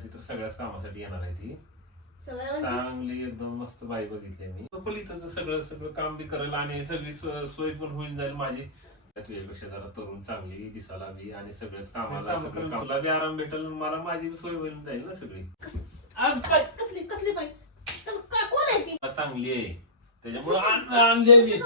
आणायची तर सगळ्याच कामासाठी येणार आहे ती. चांगली एकदम मस्त बाई बघितली मी. पलीकडचं सगळं सगळं काम बी करेल आणि सगळी सोय पण होईल जाईल माझी. तुझ्यापेक्षा जरा तरुण चांगली दिसायला बी आणि सगळेच कामाला तुला बी आराम भेटेल मला माझी बी सोय होईल जाईल ना सगळी. कसली कसली बाई कोण आहे ती? चांगली आहे त्याच्यामुळे आणली.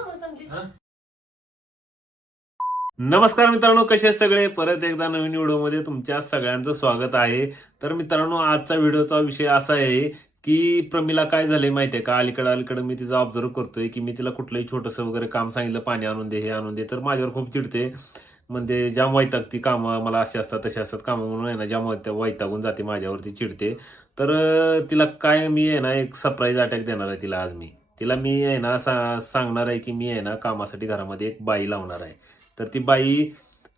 नमस्कार मित्रांनो, कसे आहेत सगळे. परत एकदा नवीन व्हिडिओमध्ये तुमच्या सगळ्यांचं स्वागत आहे. तर मित्रांनो, आजचा व्हिडिओचा विषय असा आहे की प्रमिला काय झालंय माहितीये का, अलीकडे मी तिचा ऑब्झर्व करतोय की मी तिला कुठलंही छोटंसं वगैरे काम सांगितलं, पाणी आणून दे हे आणून दे, तर माझ्यावर खूप चिडते. म्हणजे ज्या वैतागती कामं मला असे असतात तसे असतात कामं म्हणून आहे ना, ज्या वैतागून जाते माझ्यावरती चिडते. तर तिला काय मी आहे ना एक सरप्राईज अटॅक देणार आहे तिला. आज मी आहे ना सांगणार आहे की मी आहे ना कामासाठी घरामध्ये एक बाई लावणार आहे. तर ती बाई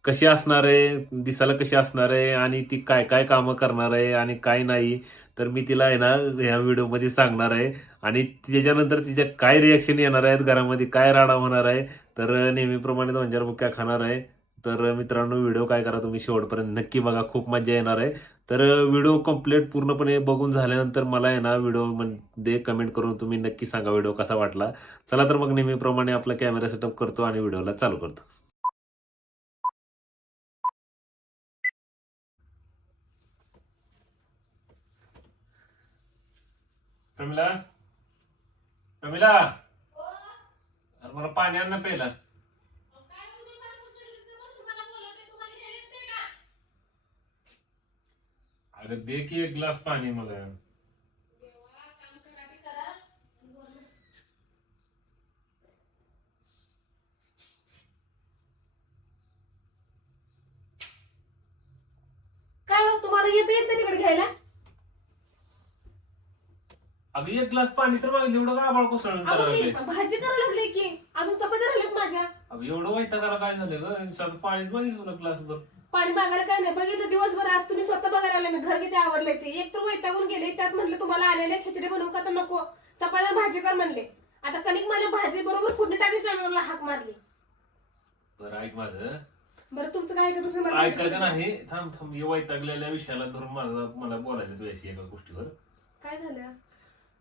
कशी असणार आहे, दिसायला कशी असणार आहे आणि ती काय काय कामं करणार आहे आणि काय नाही, तर मी तिला आहे ना ह्या व्हिडिओमध्ये सांगणार आहे. आणि त्याच्यानंतर तिच्या काय रिॲक्शन येणार आहेत, घरामध्ये काय राडा होणार आहे, तर नेहमीप्रमाणे 2-4 बुक्या खाणार आहे. तर मित्रांनो, व्हिडिओ काय करा तुम्ही शेवटपर्यंत नक्की बघा, खूप मजा येणार आहे. तर व्हिडिओ कंप्लीट पूर्णपणे बघून झाल्यानंतर मला आहे ना व्हिडिओमध्ये कमेंट करून तुम्ही नक्की सांगा व्हिडिओ कसा वाटला. चला तर मग नेहमीप्रमाणे आपला कॅमेरा सेटअप करतो आणि व्हिडिओला चालू करतो. प्रमिला, प्रमिला, अरे मला पाणी आण ना प्यायला. अगं दे की एक ग्लास पाणी मला. काय तुम्हाला येत नाही तिकडे घ्यायला? अगं एक ग्लास पाणी तर मागितलं, एवढं काय आबाळ कोसळून भाजी करायला लागले की अजून चपात्या राहिल्यात माझ्या. अगं एवढं वैतागाला काय झालं ग, साधं पाणीच मागितलं तुला ग्लासभर. पाणी मागायला काय नाही, बघितलं दिवसभर. आज तुम्ही स्वतः बघायला आले मी घर किती आवरले ते. एक तर वैतागून गेले, त्यात म्हटलं तुम्हाला आलेले खिचडी बनवू का, तर नको चपात्या भाजी कर म्हणले. आता कणिक मला भाजी बरोबर फोडणी टाकायची टायमिंगला हाक मारली. बरं ऐक माझं. बरं तुमचं काय ऐकायचं नाही. थांब हे वैतागलेल्या विषयाला धरून मला बोलायचं तुझ्याशी एका गोष्टीवर. काय झालं?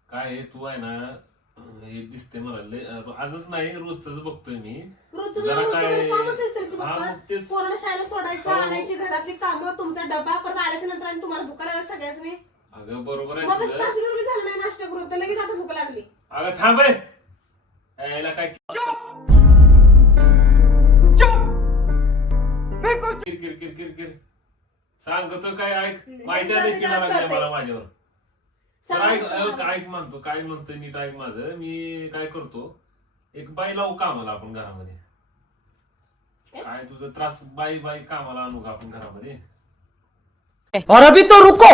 काय आहे, तू आहे ना हे दिसते मला आजच नाही रोजच बघतोय मी. जरा काय पोरांना शाळेला सोडायचं, आणायची, घरातली कामं, तुमचा डबा, परत आल्याच्या नंतर आणि तुम्हाला भूक लागली सगळ्याच. अगं बरोबर आहे. मग तासभर झालं नाही नाश्ता करून, तर लगेच आता भूक लागली. अगं थांब यायला काय किरकिर सांगतो काय. ऐक माहिती लागले मला माझ्यावर. ऐक म्हणतो काय म्हणतोय नीट ऐक माझं. मी काय करतो, एक बाई लावू कामाला आपण घरामध्ये. काय तुझं त्रास, बाई कामाला आणू का आपण घरामध्ये. और अभी तो रुको,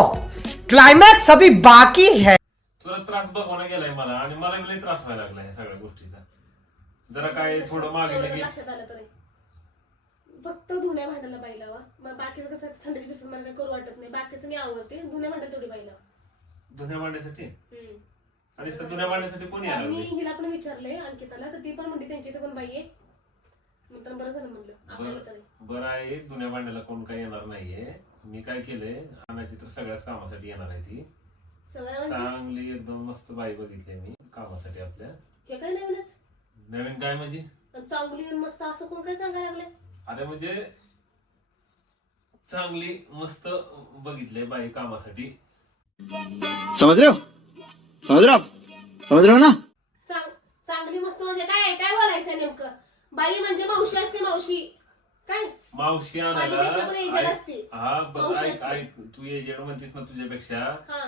क्लाइमैक्स अभी बाकी है. तुला त्रास बघवणं गेलाय मला आणि मला लय त्रास व्हायला लागलाय सगळ्या गोष्टीचा. जरा काय थोडं मागे लक्षात आलं तरी फक्त धुण्या भांड्याला बाई लावा. मग बाकीचं कसं थंडीच्या दिवसात मला काही करू वाटत नाही, बाकीचं मी आवडते. धुण्या भांड्याला तेवढी बाई लावा. धुण्या भांड्यासाठी आणि धुण्या भांड्यासाठी कोणी मी हिला पण विचारलंय अंकिताला, तर ती पण म्हणते त्यांची इथे पण बाई आहे. तर बरं झालं म्हणलं. बरं आहे, धुण्या भांड्याला कोण काही येणार नाहीये. मी काय केलंय, आणायची तर सगळ्याच कामासाठी येणार आहे ती. चांगली एकदम मस्त बाई बघितली मी कामासाठी आपल्या. हे काय नवीनच? नवीन काय म्हणजे चांगली मस्त असं कोण काय सांगायला लागले? अरे म्हणजे चांगली मस्त बघितले बाई कामासाठी. समझ रहे हो ना. चांगली मस्त म्हणजे काय काय बोलायचं नेमकं? बाई म्हणजे मावशी असते. मावशी काय मावशी असते. तू एजेड म्हणतेस ना तुझ्यापेक्षा.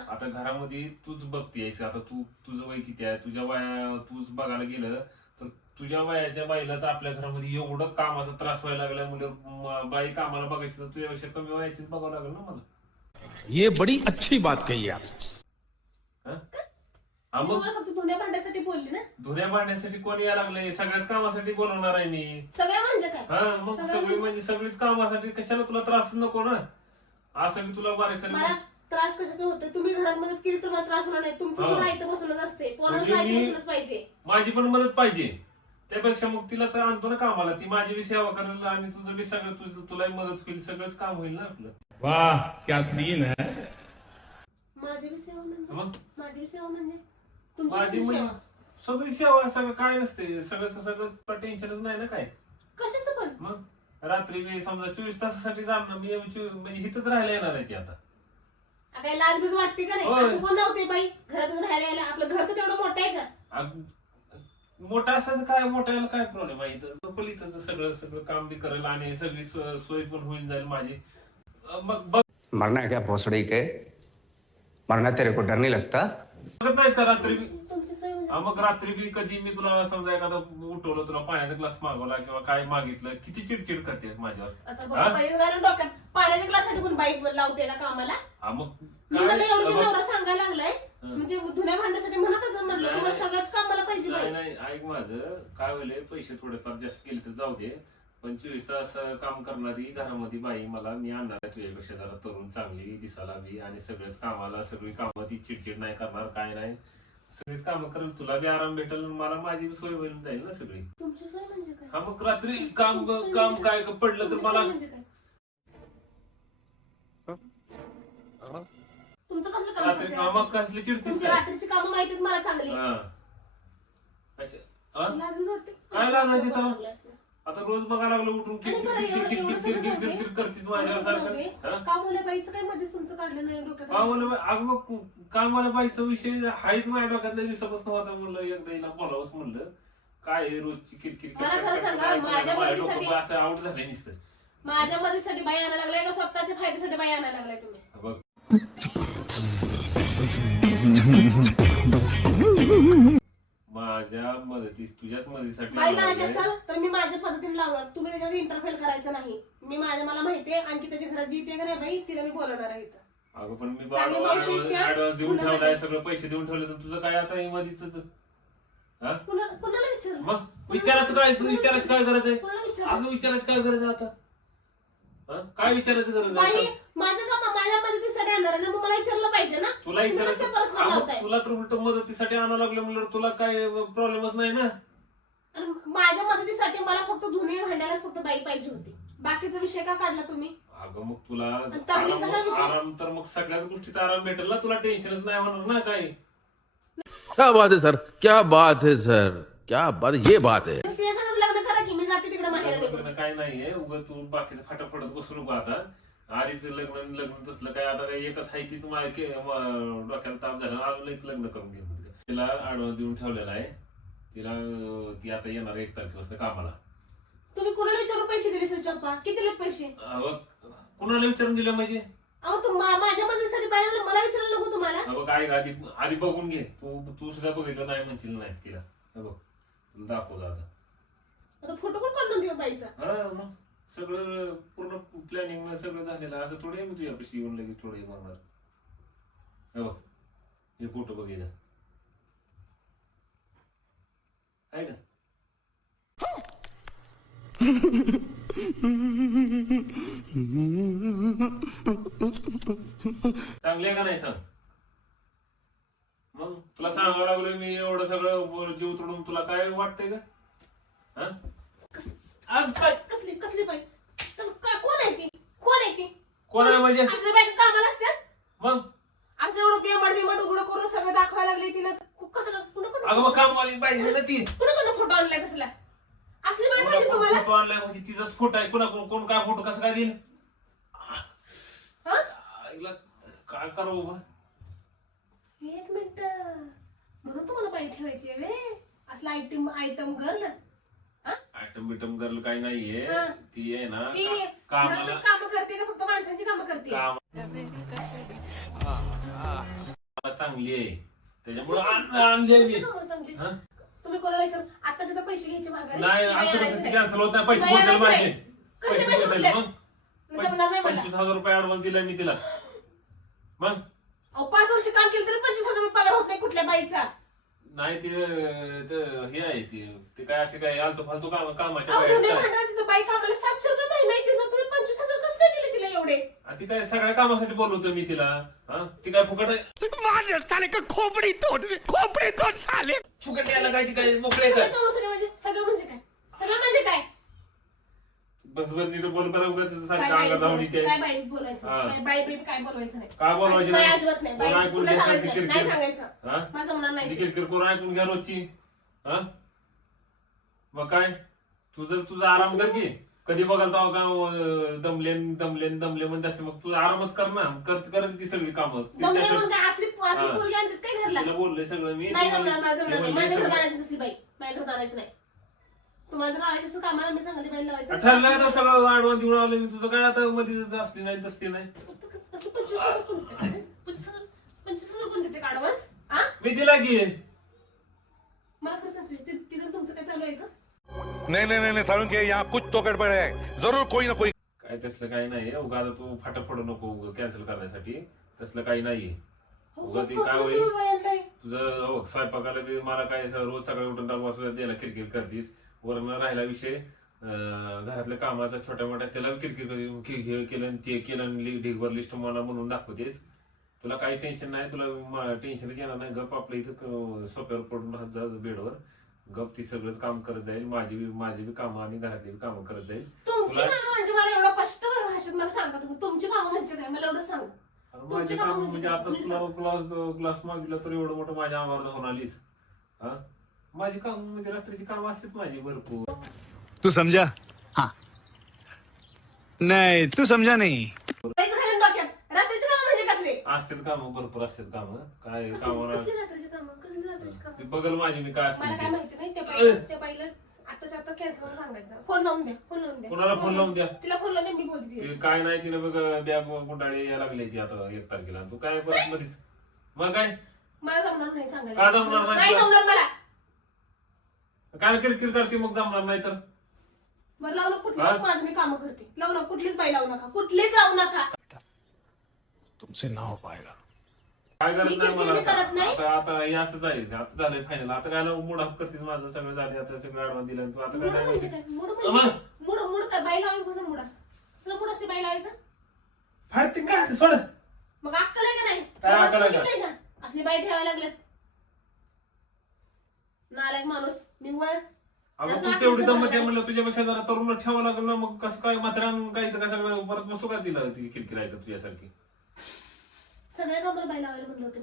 आता घरामध्ये तूच बघतेस. आता तुझं वय किती आहे, तुझ्या वया तूच बघायला गेलं तर तुझ्या वयाच्या बाईलाच आपल्या घरामध्ये एवढं कामाचा त्रास व्हायला लागला. म्हणजे बाई कामाला बघायची तर तुझ्यापेक्षा कमी वयाचीच बघावं लागेल ना मला. ये बड़ी अच्छी बात कही आप. फक्त धुण्या भांड्यासाठी बोलली ना. धुण्या भांड्यासाठी कोणी यायला लागले, सगळ्याच कामासाठी बोलवणार आहे मी. सगळ्या म्हणजे काय? मग सगळी म्हणजे सगळीच कामासाठी. कशाला तुला त्रास नको ना. असं मी तुला बारीक मला त्रास कशाचा होतोय? तुम्ही घरात मदत केली तर मला त्रास होणार नाही. तुमचं सुद्धा इथं बसूनच असते, पोरांचं इथं बसूनच पाहिजे. माझी पण मदत पाहिजे. त्यापेक्षा मग तिलाच आणतो ना कामाला. ती माझी बी सेवा करायला आणि तुझं बी सगळं तुलाही मदत होईल, सगळंच काम होईल ना आपलं. वाह क्या सीन है. माझी सेवा म्हणजे तुमची माझी कसली म्हणजे सेवा? सगळी सेवा सगळं काय नसते सगळं टेन्शनच नाही ना काय. कशाचं पण? मग रात्री मी समजा 24 तासासाठी जाणार मी म्हणजे इथंच राहायला येणार आहे ती आता. काय लाज बीज वाटते का नाही? होय. असं कोण नव्हते बाई घरातच राहायला यायला. आपलं घर तर तेवढं मोठं आहे का? मोठा असायचं काय मोठ्याला काय प्रॉब्लेम आहे इथं इथं सगळं काम बी करेल आणि सगळी सोय पण होऊन जाईल माझी. मग बघ मरना है क्या भोसड़ी के? मरना तेरे को डर नहीं लगता? बघत नाहीस का रात्री बी? तुमची सोय म्हणजे मग रात्री बी कधी मी तुला समजा एखादं उठवलं तुला पाण्याचा ग्लास मागवला किंवा काय मागितलं किती चिडचिड करतेस माझ्यावर. आता बघा पैसे घालून डोक्यात पाण्याच्या ग्लाससाठी कोण बाईक लावते का कामाला? मग मी म्हणलं एवढं काय नवरा सांगायला लागलाय म्हणजे धुण्या भांड्यासाठी म्हणत असं म्हटलं नाही, तुम्हाला नाही. सगळंच कामाला पाहिजे नाही बाई. नाही ऐक माझं काय होईल पैसे थोडेफार जास्त गेले तर जाऊ दे पण 24 तास काम करणारी घरामध्ये बाई मला मी आणणार आहे तुझ्यापेक्षा जरा तरुण चांगली दिसायला बी आणि सगळेच कामाला सगळी कामं ती चिडचिड नाही करणार काय नाही सगळीच कामं करेल तुला बी आराम भेटेल आणि मला माझी बी सोय होऊन जाईल ना सगळी. तुमची सोय म्हणजे काय? हा मग रात्री काम काय पडलं तर तुमची मला सोय म्हणजे काय? तुमचं कसलं काम रात्री करते? कामात कसली चिडतीस तुमची काय? रात्रीची कामं माहितीत मला चांगली. हा. हा? लाज बीज वाटते? काय लाजायची तेव्हा? लागलं असं. आता रोज बघायला लागलो उठून आणि बरं, एवढं सगळं जाऊ दे. करतीस एवढं माझ्यावर सगळं जाऊ दे. सारखं. कामवाल्या बाईचं काय मध्येच तुमचं काढलं नाही डोक्यात? अगं मग कामाला बाईचा विषय हाच माझ्या डोक्यात नाही दिसतच नव्हता म्हणलं एकदा हिला बोलावंच म्हणलं काय आहे रोजची किरकिर मला खरं सांगा, काय माझ्या माझ्या मदतीसाठी- डोकं असं आउट झालंय नुसतं. माझ्या मदतीसाठी बाई आणायला लागलाय का स्वतःच्या फायद्यासाठी बाई आणायला लागलाय तुम्ही? बघ माझ्या मदतीस तुझ्याच मदतीसाठी बाई लाज आणायला असेल तर मी माझ्या पद्धतीने लावणार. तुम्ही त्याच्यावर इंटरफेअर करायचं नाही. मला माहितीये आणखी त्याच्या घरात जी येते का नाही बाई तिला मी बोलवणार आहे इथं. अगं पण मी चांगली मावशी त्या ऍडव्हान्स देऊन मुलाला ठेवलाय दे. सगळं पैसे देऊन ठेवले तर तुझं काय आता मधीच हा कुणाला विचार? मग विचारायचं काय गरज आहे? कुणाला विचार? अगं विचारायचं काय गरज आहे आता हा? काय विचारायचं गरज आहे बाई सांग? माझ्या मदतीसाठी आणणार आहे ना, मग मला विचारलं पाहिजे ना. तुला तुम्ही विचारायचं कसं परस्पर अगं, लावताय? तुला तर उलट मदतीसाठी आणावं लागलं म्हणलं तुला काय प्रॉब्लेमच नाही ना. आणि माझ्या मदतीसाठी मला फक्त धुणे भांडायलाच फक्त बाई पाहिजे होती. बाकीचा विषय का काढला तुम्ही? अगं मग तुला तरुणीचा काय विषय? आराम तर मग सगळ्याच गोष्टीत आराम भेटेल ना तुला टेन्शनच नाही होणार ना काही. क्या बात है सर, क्या बात है सर, क्या बात, ये बात है. ते सगळं लग्न करा की मी जाते तिकडे माहेर निघून. लग्न काय नाहीये उगा तू बाकीचं फाटाफडत बसू नको आता. आधीच लग्न तसलं काय आता काय एकच आहे ती तुम्हाला डोक्याला ताप झाला अजून एक लग्न करून घे म्हणजे. तिला ऍडव्हान्स देऊन ठेवलेला आहे तिला ती आता येणार 1 तारखेपासून कामाला. तुम्ही कुणाला विचारून पैसे दिले सर चप्पा? किती लेत पैसे? कुणाला विचारून दिलं म्हणजे अहो तू माझ्या मदतीसाठी बाहेर मला विचारायला नको तुम्हाला? बघ काय आधी बघून घे तू सुद्धा बघितलं नाही म्हणशील नाही तिला. बघ तुला दाखवलं आता. आता फोटो पण काढून देऊ बाईचा. हा मग सगळं पूर्ण प्लॅनिंग सगळं झालेलं असं थोडे मी तुझ्यापाशी येऊन लगेच थोडे मागणार. हे बघ हे फोटो बघितला आहे का? चांगली आहे का नाही सांग? मग तुला सांगावं लागलं मी एवढं सगळं जीव तोडून तुला काय वाटतंय का? हा? कसली कसली बाई? कोण आहे ती? कोण आहे ती? कोण आहे म्हणजे? असल्या बाई कामाला असतात? मग असं एवढं बिमड उघडं करून सगळं दाखवायला लागले तिनं. कसं अगं मग कामवाली पाहिजे ना ती. कुणा फोटो आणलाय तसला? असली बाई पाहिजे तुम्हाला? फोटो आणलाय म्हणजे तिचाच फोटो आहे कोण काय फोटो कसं काय देईल? हा? आईला काय करावं बा? 1 मिनिट म्हणून तुम्हाला बाई ठेवायची आहे वे? असला आयटम गर्ल? आयटम बिटम गर्ल काही नाहीये हा. ती आहे ना ती कामाला घरातच कामं करते का फक्त माणसांची कामं करते? काम चांगली आहे त्याच्यामुळे आणली आहे मी. चांगली. हा? तुम्ही कोणाला विचारून आताचे तर पैसे घ्यायचे माघारी? नाही की बाई असं आणायचे कसं नाही? कॅन्सल होत नाही पैसे बाई बोलतात आणायचे माझे. नाही. कसले पैसे पैसे बोलतात बोलतात? मग जमणार नाही मला. 25,000 रुपये ऍडव्हान्स दिलाय मी तिला. मग अहो 5 वर्ष काम केलं तरी 25,000 रुपये पगार होत नाही कुठल्या बाईचा? नाही ते हे आहे ते काय असे काय आलतो फालतू कामाच्या अहो बाहेर धुणे काय. भांडा तिथं बाई कामाला 700 रुपये महिना आहे तिचा. तुम्ही 25,000 कसं काय दिले तिला एवढे? ती काय सगळ्या कामासाठी बोलवतो मी तिला. हा ती काय फुकट आहे साले का खोपड़ी तोड़ साले. फुकट यायला काय ती काय मोकळे काय सगळं म्हणजे काय? सगळं म्हणजे काय? बस बस नीट बोल बरं उगाच काय सारखं बाई अंगात धावून बोलायचं येते. काय बाई बोलायचं हा. काय बाई काय बोलवायचं नाही काय बोलवायचं नाही नाही? अजिबात नाही कोण बाई ऐकून तुला घ्यायचं सांगायचं किरकिर? नाही सांगायचं हा? मला जमणार नाही ते. किरकिर करून ऐकून घ्या रोजची. हा मग काय तुझा आराम कर की. कधी बघाल तेव्हा का दमले म्हणते असते. मग तू आरामच कर ना. करेल ती सगळी कामं. दमले म्हणून काय असली हा. पोरगी आणतात काय घरला तिला बोलले सगळं मी. नाही ती जमणार म्हणली- मला ती जमणार नाही म्हणली माझ्या घरात सगळं. आणायचं नसली बाई माझ्या घरात आणायचं नाही तुम्हाला जर आणायचं असेल कामाला मी सांगते बाई लावायचं ठरलंय तर सगळं आडवून देऊन आलं मी. तुझं काय आता मध्ये असली नाही तसली नाही. असं 25,000 कोण देते? 25,000 कोण देते काढवस हा मी तिला घे. मला खरं सांगते तिथं तुमचं काय चालू आहे का नहीं सारुण के यहाँ कुछ तो गड़बड़ है जरूर कोई ना कोई काय तसलं काही नाही. उगा आता तू फाटा फोडू नको कॅन्सल करण्यासाठी. तसलं काही नाहीये. उगा ते काय होईल तुझं हो, स्वयंपाकाला बी मला काय रोज सकाळी उठून डबा सुद्धा द्यायला किरकिर करतीस. वरण राहिला विषय घरातल्या कामाचा छोट्या मोठ्या त्याला किरकिर करते. हे केलं आणि ते केलं आणि ढिगभर लिस्ट मला म्हणून दाखवतेस. तुला काही टेन्शन नाही. तुला टेन्शनच येणार नाही. गप आपलं इथं सोप्यावर पडून राहत जा बेडवर. गप ती सगळंच काम करत जाईल. माझी बी कामं आणि घरातली बी कामं करत जाईल. तुमची कामं म्हणजे मला एवढं स्पष्ट भाषेत मला सांगा तुम्ही तुमची कामं म्हणजे काय मला एवढं सांगा अरे माझी काम म्हणजे आता तुला क्लास मागितला तर एवढं मोठं माझ्या अंगावर होऊन आलीस. हा माझी काम म्हणजे रात्रीची काम असतात माझी भरपूर. तू समझा हाँ नहीं तू समझा नहीं जायचं घालून डोक्यात रात्रीची कामं म्हणजे कसले असतात काम भरपूर असतात काम. काय कामाला कसली रात्रीची कामं कसली रात्रीची कामं ते बघल माझी मी काय मला काय असते. माहिती नाही त्या पहिलं आताच्या आता कॅन्सल सांगायचं फोन लावून द्या कोणाला फोन लावून द्या? तिला फोन लावून द्या मी बोलते ते काय नाही तिने बघ बॅग गुंडाळी यायला लागली ती आता 1 तारखेला. तू काय परत मध्येच मग काय मला जमणार नाही सांगायला का जमणार नाही नाही तुला? जमणार मला काय किरकिर करते मग जमणार नाही तर. बरं लावू नका कुठली हा? माझं मी कामं करते लावू नका कुठलीच बाई लावू नका कुठलीच लावू नका तुमसे ना हो पाएगा काय करत मी नाही किरकिर मला बी करत नाही. आता हे असंच आहे. आता झालंय फायनल. आता काय मूड ऑफ करतेस माझं सगळं झाले. आता सगळं ऍडव्हान्स दिलं तू आता मूड काय म्हणजे नाही. काय मूड अमं. म्हणजे मूड काय बाई लावायचं कसं मूड असतं तुला मूड असते बाई लावायचं फाडते काय ते सोड. मग अक्कल आहे का नाही काय अक्कल आहे का? बघितलंय का असली बाई ठेवायला लागल्यात नालायक माणूस निव्वळ अगं असं तू असं तेवढी असं दमत आहे झालं. म्हणलं तुझ्यापेक्षा जरा तरुण ठेवावं लागेल ना. मग कसं काय मात्र काय इथं काय सगळं परत बसू का तिला ती किरकिर आहे का तुझ्यासारखी. सगळ्या कामाला बाई लावायला म्हणलं होतं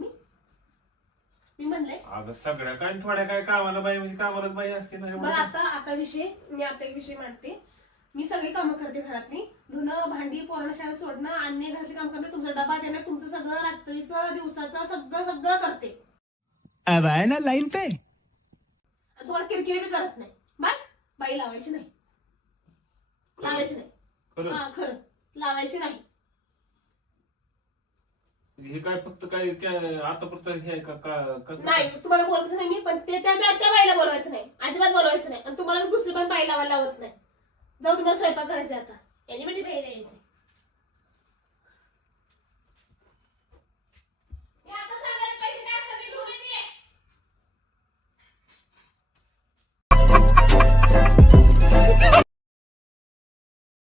मी म्हणले अगं सगळ्या काय आणि थोड्या काय कामाला बाई म्हणजे कामालाच बाई असते ना. बरं एवढं आता एक विषय मांडते मी सगळी कामं करते घरातली धुणं भांडी पोरांना शाळेत सोडणं आणणे घरातली काम करणे तुमचा डबा देणं तुमचं सगळं रात्रीचं दिवसाचं सगळं करते अब आए ना लाइन पे आणि तुम्हाला किरकिरी बी करत नाही बस बाई लावायची नाही खरं हा खरं लावायची नाही हे काय फक्त काय आतापर्यंत हे आहे का कसं नाही तुम्हाला बोलायचं नाही मी पण त्या बाईला बोलवायचं नाही अजिबात बोलवायचं नाही आणि तुम्हाला मी दुसरी पण बाई लावायला लावत नाही जाऊ तुम्हाला स्वयंपाक करायचा आता याने म्हणजे बाई यायचे